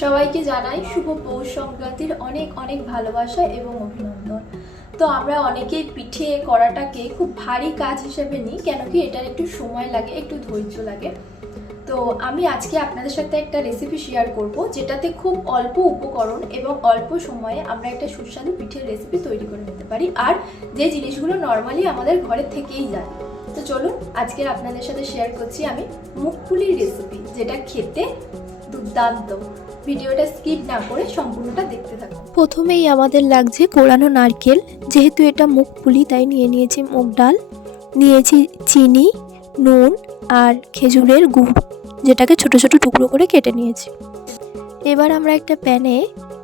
সবাইকে জানাই শুভ পৌষ সংক্রান্তির অনেক অনেক ভালোবাসা এবং অভিনন্দন। তো আমরা অনেকেই পিঠে করাটাকে খুব ভারী কাজ হিসেবে নিই, কেন কি এটার একটু সময় লাগে, একটু ধৈর্য লাগে। তো আমি আজকে আপনাদের সাথে একটা রেসিপি শেয়ার করব, যেটাতে খুব অল্প উপকরণ এবং অল্প সময়ে আমরা একটা সুস্বাদু পিঠের রেসিপি তৈরি করে নিতে পারি, আর যে জিনিসগুলো নর্মালি আমাদের ঘরে থেকেই যায়। তো চলুন, আজকে আপনাদের সাথে শেয়ার করছি আমি মুখপুলির রেসিপি যেটা খেতে দুর্দান্ত। ভিডিওটা স্কিপ না করে সম্পূর্ণটা দেখতে থাকুন। প্রথমেই আমাদের লাগছে কোরানো নারকেল। যেহেতু এটা মুগ পুলি, তাই নিয়ে নিয়েছি মুগ ডাল, নিয়েছি চিনি, নুন আর খেজুরের গুড়, যেটাকে ছোট ছোট টুকরো করে কেটে নিয়েছি। এবার আমরা একটা প্যানে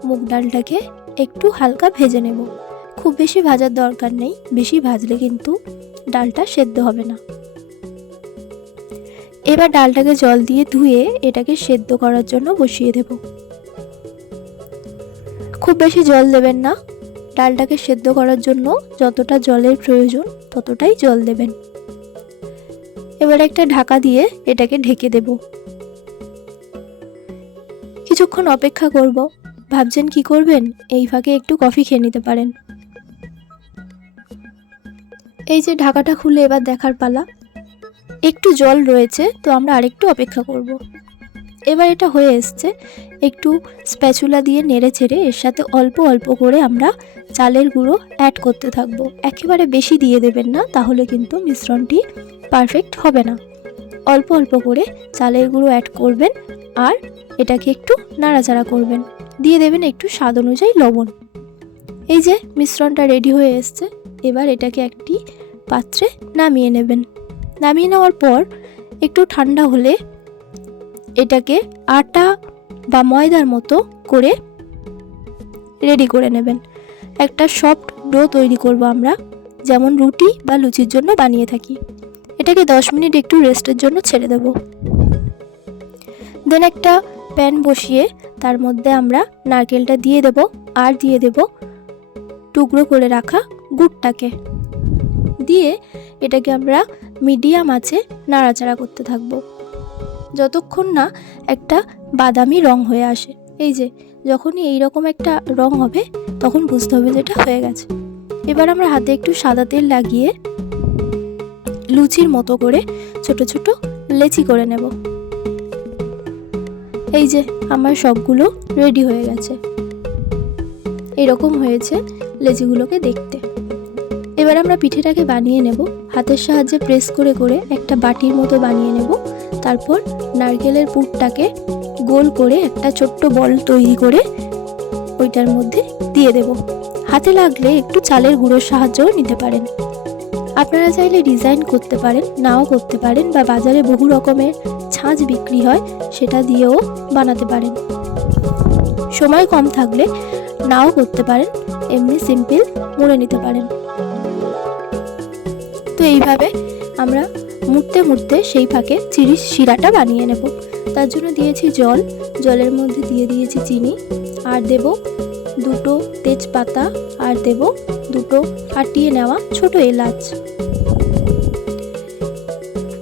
মুগ ডালটাকে একটু হালকা ভেজে নেব। খুব বেশি ভাজার দরকার নেই, বেশি ভাজলে কিন্তু ডালটা সেদ্ধ হবে না। এবার ডালটাকে জল দিয়ে ধুয়ে এটাকে সেদ্ধ করার জন্য বসিয়ে দেব। খুব বেশি জল দেবেন না। ডালটাকে সেদ্ধ করার জন্য যতটা জলের প্রয়োজন ততটাই জল দেবেন। এবার একটা ঢাকা দিয়ে এটাকে ঢেকে দেব। কিছুক্ষণ অপেক্ষা করব। ভাবছেন কি করবেন? এই ফাঁকে একটু কফি খেয়ে নিতে পারেন। এই যে ঢাকাটা খুলে এবার দেখার পালা। একটু জল রয়েছে, তো আমরা আরেকটু অপেক্ষা করব। এবার এটা হয়ে এসছে, একটু স্প্যাচুলা দিয়ে নেড়ে ছেড়ে এর সাথে অল্প অল্প করে আমরা চালের গুঁড়ো অ্যাড করতে থাকব। একেবারে বেশি দিয়ে দেবেন না, তাহলে কিন্তু মিশ্রণটি পারফেক্ট হবে না। অল্প অল্প করে চালের গুঁড়ো অ্যাড করবেন আর এটাকে একটু নাড়াচাড়া করবেন। দিয়ে দেবেন একটু স্বাদ অনুযায়ী লবণ। এই যে, মিশ্রণটা রেডি হয়ে এসছে, এবার এটাকে একটি পাত্রে নামিয়ে নেবেন। নামিয়ে নেওয়ার পর একটু ঠান্ডা হলে এটাকে আটা বা ময়দার মতো করে রেডি করে নেবেন। একটা সফট ডো তৈরি করব আমরা, যেমন রুটি বা লুচির জন্য বানিয়ে থাকি। এটাকে দশ মিনিট একটু রেস্টের জন্য ছেড়ে দেব। দেন একটা প্যান বসিয়ে তার মধ্যে আমরা নারকেলটা দিয়ে দেব আর দিয়ে দেব টুকরো করে রাখা গুড়টাকে। দিয়ে এটাকে আমরা মিডিয়াম আছে নাড়াচাড়া করতে থাকব। যতক্ষণ না একটা বাদামি রং হয়ে আসে। এই যে, যখনই এই রকম একটা রং হবে, তখন বুঝতে হবে যে এটা হয়ে গেছে। এবার আমরা হাতে একটু সাদা তেল লাগিয়ে লুচির মতো করে ছোট ছোট লেচি করে নেব। এই যে, আমার সবগুলো রেডি হয়ে গেছে। এরকম হয়েছে লেচিগুলোকে দেখতে। এবার আমরা পিঠেটাকে বানিয়ে নেব। হাতের সাহায্যে প্রেস করে করে একটা বাটির মতো বানিয়ে নেব। তারপর নারকেলের পুরটাকে গোল করে একটা ছোট্ট বল তৈরি করে ওইটার মধ্যে দিয়ে দেব। হাতে লাগলে একটু চালের গুঁড়োর সাহায্যও নিতে পারেন। আপনারা চাইলে ডিজাইন করতে পারেন, নাও করতে পারেন বা বাজারে বহু রকমের ছাঁচ বিক্রি হয়, সেটা দিয়েও বানাতে পারেন। সময় কম থাকলে নাও করতে পারেন, এমনি সিম্পল মুড়ে নিতে পারেন। তো এইভাবে আমরা মুড়তে মুড়তে সেই ফাঁকে চিড়ির শিরাটা বানিয়ে নেব। তার জন্য দিয়েছি জল, জলের মধ্যে দিয়ে দিয়েছি চিনি, আর দেব দুটো তেজপাতা, আর দেব দুটো ফাটিয়ে নেওয়া ছোট এলাচ।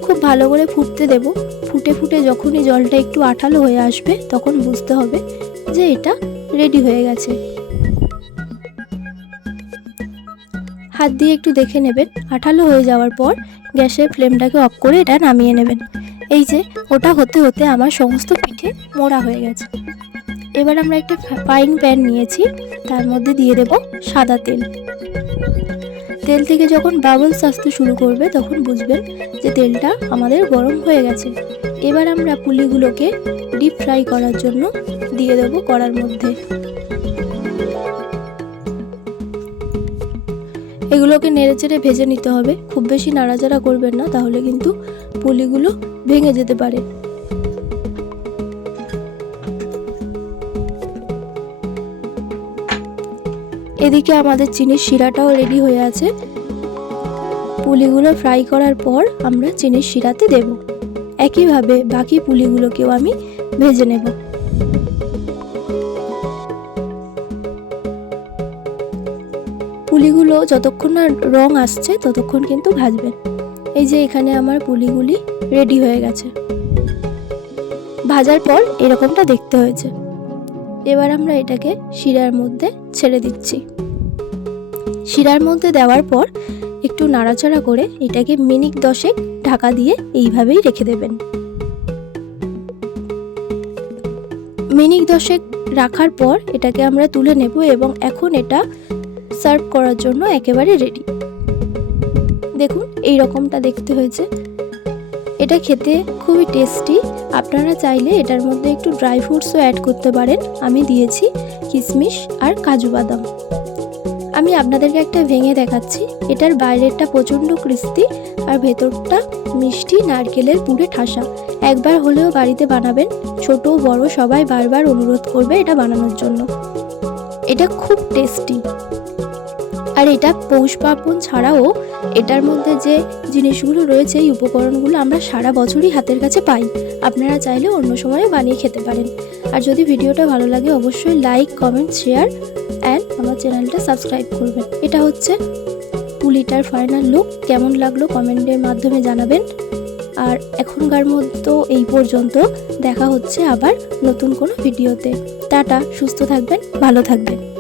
খুব ভালো করে ফুটতে দেব। ফুটে ফুটে যখনই জলটা একটু আঠালো হয়ে আসবে, তখন বুঝতে হবে যে এটা রেডি হয়ে গেছে। হাত দিয়ে একটু দেখে নেবেন। আঠালো হয়ে যাওয়ার পর গ্যাসের ফ্লেমটাকে অফ করে এটা নামিয়ে নেবেন। এই যে, ওটা হতে হতে আমার সমস্ত পিঠে মোড়া হয়ে গেছে। এবার আমরা একটা ফ্রাইং প্যান নিয়েছি। তার মধ্যে দিয়ে দেব সাদা তেল। তেল থেকে যখন বাবলস আসতে শুরু করবে, তখন বুঝবেন যে তেলটা আমাদের গরম হয়ে গেছে। এবার আমরা পুলিগুলোকে ডিপ ফ্রাই করার জন্য দিয়ে দেব কড়ার মধ্যে। এগুলোকে নেড়ে চেড়ে ভেজে নিতে হবে। খুব বেশি নাড়াচাড়া করবেন না, তাহলে কিন্তু পুলিগুলো ভেঙে যেতে পারে। এদিকে আমাদের চিনির শিরাটাও রেডি হয়ে আছে। পুলিগুলো ফ্রাই করার পর আমরা চিনির শিরাতে দেব। একইভাবে বাকি পুলিগুলোকেও আমি ভেজে নেব। পুলিগুলো যতক্ষণ না রং আসছে, ততক্ষণ কিন্তু ভাজবেন এই যে এখানে আমার পুলিগুলি রেডি হয়ে গেছে। ভাজার পর এরকমটা দেখতে হয়েছে। এবার আমরা এটাকে শিরার মধ্যে ছেড়ে দিচ্ছি। শিরার মধ্যে দেওয়ার পর একটু নাড়াচাড়া করে এটাকে মিনিট দশেক ঢাকা দিয়ে এইভাবেই রেখে দেবেন। মিনিট দশেক রাখার পর এটাকে আমরা তুলে নেব এবং এখন এটা সার্ভ করার জন্য একেবারে রেডি দেখুন, এই রকমটা দেখতে হয়েছে। এটা খেতে খুবই টেস্টি আপনারা চাইলে এটার মধ্যে একটু ড্রাই ফ্রুটসও অ্যাড করতে পারেন। আমি দিয়েছি কিশমিশ আর কাজু বাদাম। আমি আপনাদেরকে একটা ভেঙে দেখাচ্ছি। এটার বাইরেরটা প্রচণ্ড ক্রিস্পি আর ভেতরটা মিষ্টি নারকেলের পুরে ঠাসা। একবার হলেও বাড়িতে বানাবেন। ছোট, বড় সবাই বারবার অনুরোধ করবে এটা বানানোর জন্য। এটা খুব টেস্টি আর এটা পৌষ পার্বণ ছাড়াও এটার মধ্যে যে জিনিসগুলো রয়েছে, এই উপকরণগুলো আমরা সারা বছরই হাতের কাছে পাই। আপনারা চাইলে অন্য সময়ও বানিয়ে খেতে পারেন। আর যদি ভিডিওটা ভালো লাগে, অবশ্যই লাইক, কমেন্ট, শেয়ার অ্যান্ড আমার চ্যানেলটা সাবস্ক্রাইব করবেন। এটা হচ্ছে পুলিটার ফাইনাল লুক। কেমন লাগল কমেন্টের মাধ্যমে জানাবেন। আর এখনকার মতো এই পর্যন্ত দেখা হচ্ছে আবার নতুন কোনো ভিডিওতে। টাটা, সুস্থ থাকবেন, ভালো থাকবেন।